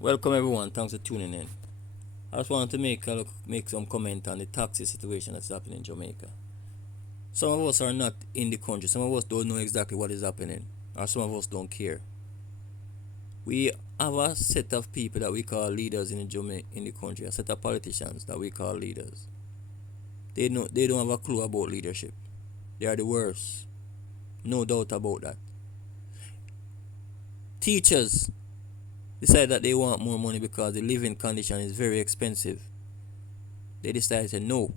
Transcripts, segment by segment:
Welcome everyone. Thanks for tuning in. I just wanted to make some comment on the taxi situation that's happening in Jamaica. Some of us are not in the country. Some of us don't know exactly what is happening, or some of us don't care. We have a set of people that we call leaders in the country. A set of politicians that we call leaders. They don't have a clue about leadership. They are the worst. No doubt about that. Teachers decide that they want more money because the living condition is very expensive. They decided no.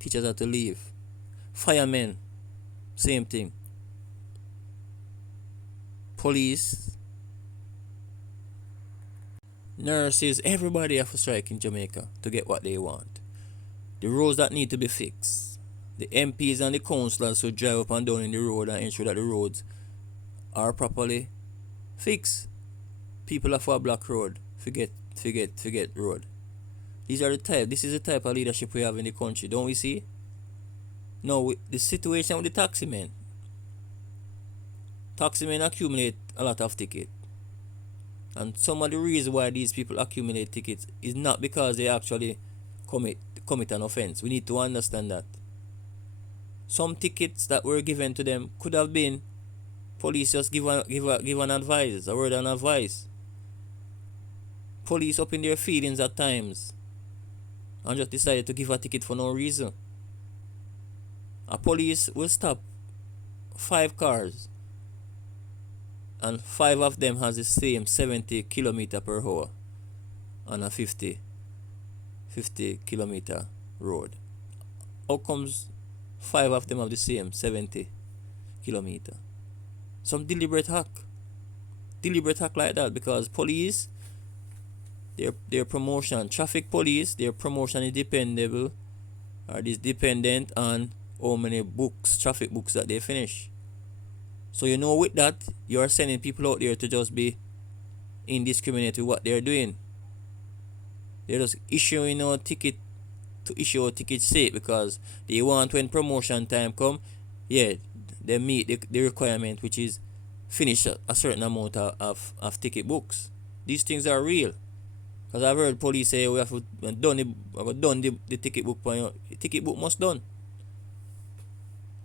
Teachers have to leave. Firemen, same thing. Police, nurses, everybody have to strike in Jamaica to get what they want. The roads that need to be fixed. The MPs and the councillors who drive up and down in the road and ensure that the roads are properly fixed. People have a black road. Forget road. This is the type of leadership we have in the country, don't we see? Now, the situation with the taxi men. Taxi men accumulate a lot of tickets. And some of the reasons why these people accumulate tickets is not because they actually commit an offense. We need to understand that. Some tickets that were given to them could have been police just give an advice, a word of advice. Police up in their feelings at times and just decided to give a ticket for no reason. A police will stop 5 cars and 5 of them has the same 70 kilometer per hour on a 50 kilometer road. How comes 5 of them have the same 70 kilometer? Some deliberate hack like that, because police, their promotion, traffic police, their promotion is dependable, or is dependent on how many traffic books that they finish. So with that, you are sending people out there to just be indiscriminate with what they're doing. They're just issuing a ticket to issue a ticket sake because they want, when promotion time come, they meet the requirement, which is finish a certain amount of ticket books. These things are real. Because I've heard police say we have done the ticket book. The ticket book must done.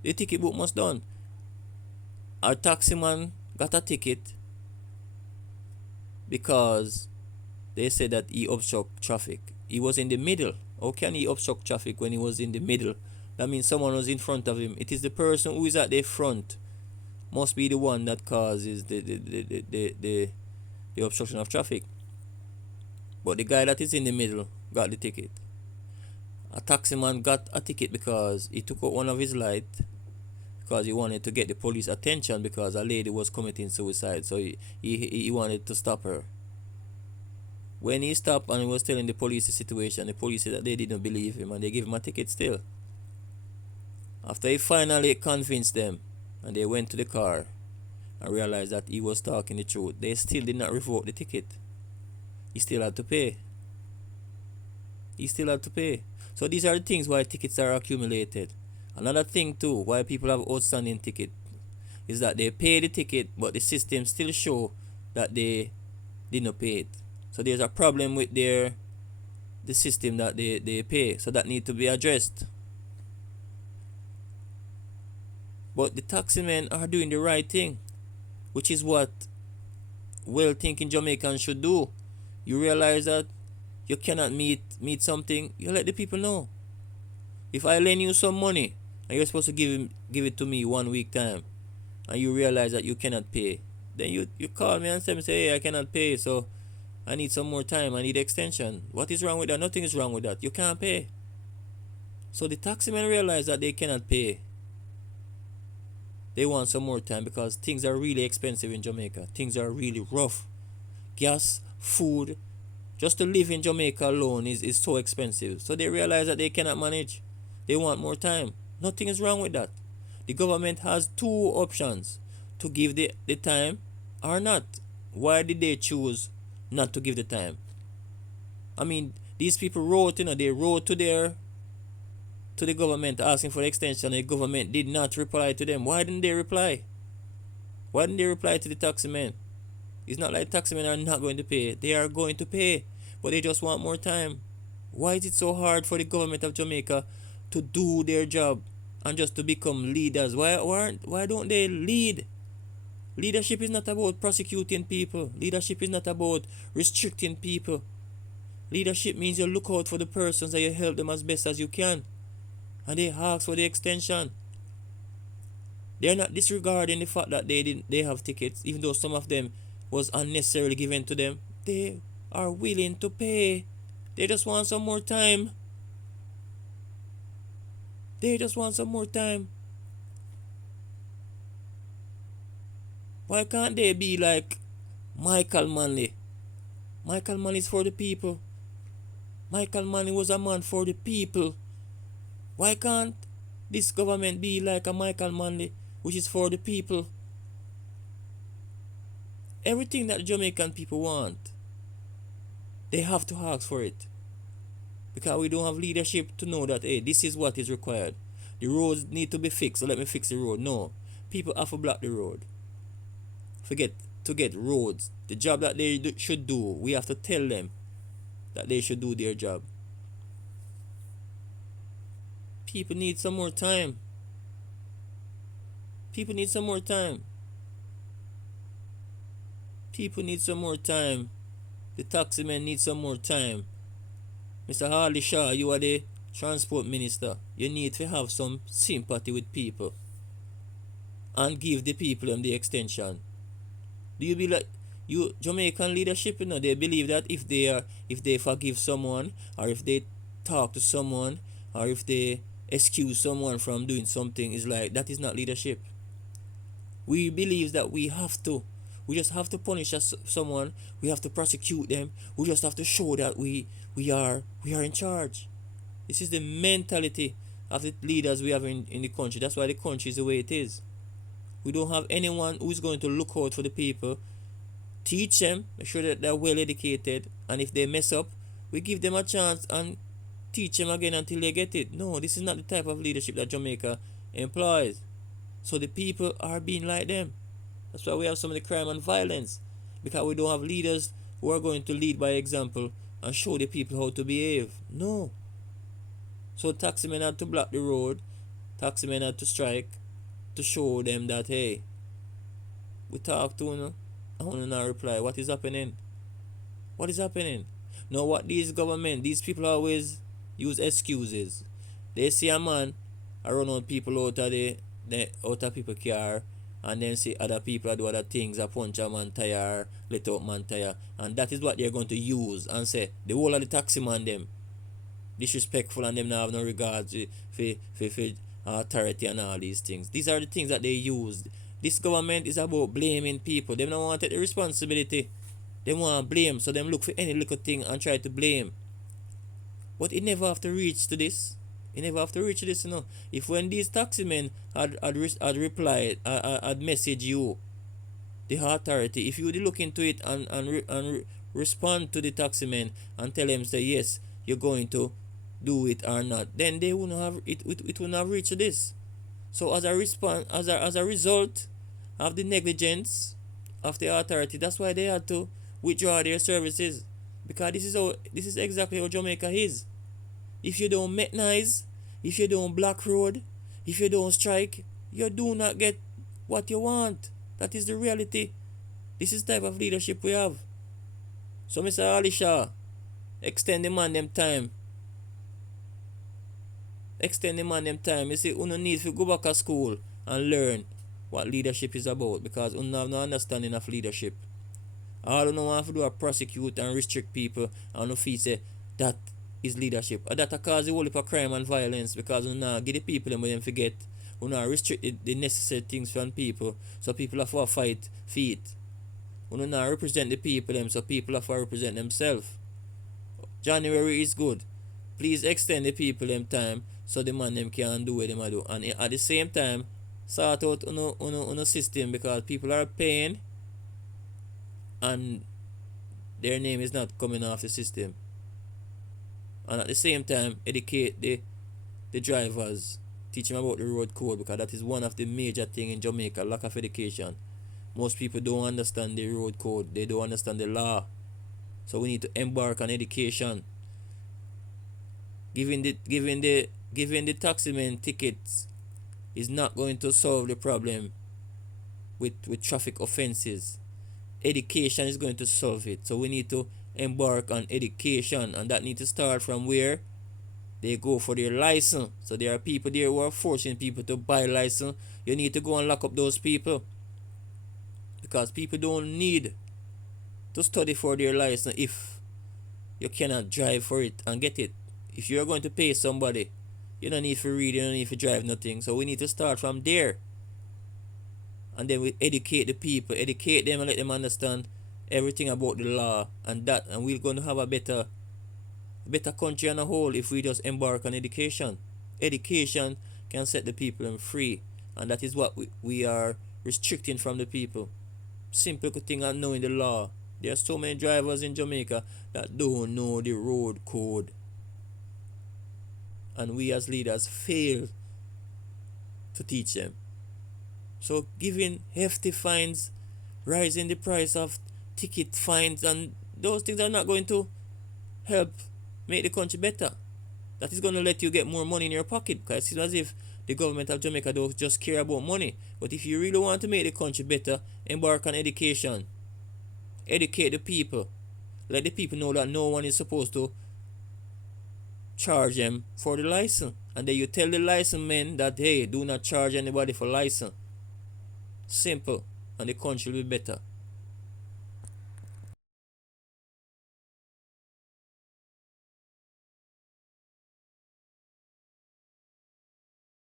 The ticket book must done. Our taximan got a ticket because they said that he obstructed traffic. He was in the middle. How can he obstruct traffic when he was in the middle? That means someone was in front of him. It is the person who is at the front must be the one that causes the obstruction of traffic. But the guy that is in the middle got the ticket. A taximan got a ticket because he took out one of his lights because he wanted to get the police attention because a lady was committing suicide. So he wanted to stop her. When he stopped and he was telling the police the situation, the police said that they didn't believe him and they gave him a ticket still. After he finally convinced them and they went to the car and realized that he was talking the truth, they still did not revoke the ticket. He still had to pay. So these are the things why tickets are accumulated. Another thing too, why people have outstanding ticket, is that they pay the ticket but the system still show that they didn't pay it. So there's a problem with the system that they pay. So that need to be addressed. But the taximen are doing the right thing, which is what well-thinking Jamaicans should do. You realize that you cannot meet something, you let the people know. If I lend you some money and you're supposed to give it to me 1 week time, and you realize that you cannot pay, then you call me and say, hey, I cannot pay, so I need some more time, I need extension. What is wrong with that? Nothing is wrong with that. You can't pay. So the taximen realize that they cannot pay. They want some more time because things are really expensive in Jamaica. Things are really rough. Gas, food, just to live in Jamaica alone is so expensive. So they realize that they cannot manage. They want more time. Nothing is wrong with that. The government has 2 options: to give the time or not. Why did they choose not to give the time? I mean, these people wrote, they wrote to the government asking for extension. The government did not reply to them. Why didn't they reply? Why didn't they reply to the taxi men? It's not like taxmen are not going to pay. They are going to pay, but they just want more time. Why is it so hard for the government of Jamaica to do their job and just to become leaders? Why don't they lead? Leadership is not about prosecuting people. Leadership is not about restricting people. Leadership means you look out for the persons and you help them as best as you can. And they ask for the extension. They're not disregarding the fact that they have tickets, even though some of them was unnecessarily given to them. They are willing to pay. They just want some more time. They just want some more time. Why can't they be like Michael Manley? Michael Manley is for the people. Michael Manley was a man for the people. Why can't this government be like a Michael Manley, which is for the people? Everything that the Jamaican people want, they have to ask for it. Because we don't have leadership to know that, hey, this is what is required. The roads need to be fixed, so let me fix the road. No. People have to block the road. Forget to get roads. The job that they should do, we have to tell them that they should do their job. People need some more time. People need some more time. People need some more time. The taximen need some more time. Mr. Harley Shaw, you are the transport minister. You need to have some sympathy with people and give the people them the extension. Do you be like Jamaican leadership? You know, they believe that if they forgive someone, or if they talk to someone, or if they excuse someone from doing something, is like that is not leadership. We believe that we just have to punish someone. We have to prosecute them. We just have to show that we are in charge. This is the mentality of the leaders we have in the country. That's why the country is the way it is. We don't have anyone who is going to look out for the people, teach them, make sure that they're well educated, and if they mess up, we give them a chance and teach them again until they get it. No, this is not the type of leadership that Jamaica employs. So the people are being like them. That's why we have so many crime and violence, because we don't have leaders who are going to lead by example and show the people how to behave. No. So taximen had to block the road, taximen had to strike to show them that, hey, we talk to you, I want to now reply. What is happening? What is happening? Now what these people always use excuses. They see a man, I run out people out of out of people car, and then see other people do other things, a punch a man tire, let out man tire, and that is what they're going to use and say the whole of the taxi man them disrespectful and them not have no regards for authority and all these things. These are the things that they use. This government is about blaming people. They don't want to take the responsibility. They want to blame, so them look for any little thing and try to blame. But it never have to reach to this. It never have to reach to this, you know. If when these taximen had replied, had message you, the authority, if you would look into it and respond to the taximen and tell them, say, yes, you're going to do it or not, then they wouldn't have it wouldn't have reached this. So as a response, as a result of the negligence of the authority, that's why they had to withdraw their services, because this is exactly how Jamaica is. If you don't mechanize, if you don't block road, if you don't strike, you do not get what you want. That is the reality. This is the type of leadership we have. So Mr. Ali Shah, extend the man them time. Extend the man them time. You see, you need to go back to school and learn what leadership is about, because you have no understanding of leadership. All you want to do is prosecute and restrict people, and you feel say that is leadership. And that cause the whole heap of crime and violence, because you not give the people them when them forget. You not restrict the necessary things from people, so people have to fight for it. You not represent the people them, so people have to represent themselves. January is good. Please extend the people them time so the man them can do what them do. And at the same time, sort out on a system, because people are paying and their name is not coming off the system. And at the same time, educate the drivers, teach them about the road code, because that is one of the major things in Jamaica, lack of education. Most people don't understand the road code, they don't understand the law. So we need to embark on education. Giving the taximen tickets is not going to solve the problem with traffic offenses. Education is going to solve it. So we need to embark on education, and that need to start from where they go for their license. So there are people there who are forcing people to buy license. You need to go and lock up those people, because people don't need to study for their license if you cannot drive for it and get it. If you're going to pay somebody, you don't need to read, you don't need to drive nothing. So we need to start from there, and then we educate the people, educate them and let them understand everything about the law, and we're going to have a better country on a whole if we just embark on education. Education can set the people free, and that is what we are restricting from the people. Simple thing of knowing the law. There are so many drivers in Jamaica that don't know the road code, and we as leaders fail to teach them. So giving hefty fines, rising the price of ticket fines, and those things are not going to help make the country better. That is going to let you get more money in your pocket, because it's as if the government of Jamaica don't just care about money. But if you really want to make the country better, embark on education. Educate the people. Let the people know that no one is supposed to charge them for the license. And then you tell the license men that, hey, do not charge anybody for license. Simple. And the country will be better.